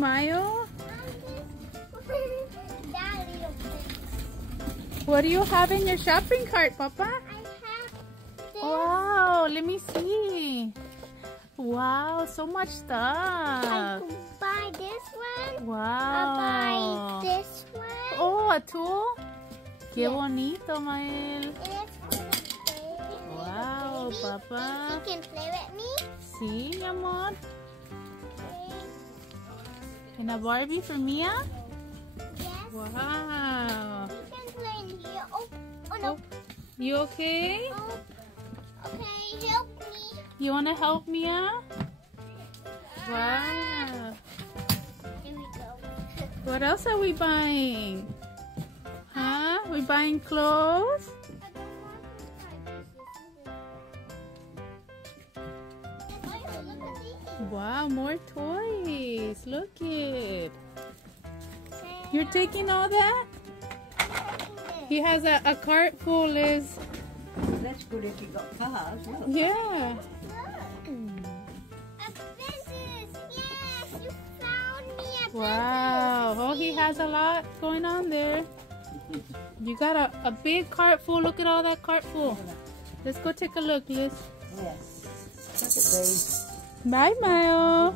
Mael? What do you have in your shopping cart, Papa? I have this. Wow, let me see. Wow, so much I stuff. can buy this one. Wow. I'll buy this one. Oh, a tool? Qué Yes. bonito, Mael. It's for the baby. Wow, Baby. Papa. You can play with me. Sí, mi amor. Okay. And a Barbie for Mia? Yes. Wow. You can play in here. Oh no. You okay? Oh. Okay, help me. You want to help Mia? Wow. Here we go. What else are we buying? Huh? We buying clothes? I don't want to try this. Look at these. Wow, more toys. Look it. You're taking all that? He has a cart full, Liz. That's good if you got cars. Look. Yeah. A business! Yes! You found me a business! Wow. Oh, he has a lot going on there. You got a big cart full. Look at all that cart full. Let's go take a look, Liz. Yes. Look at these. Bye, Mael.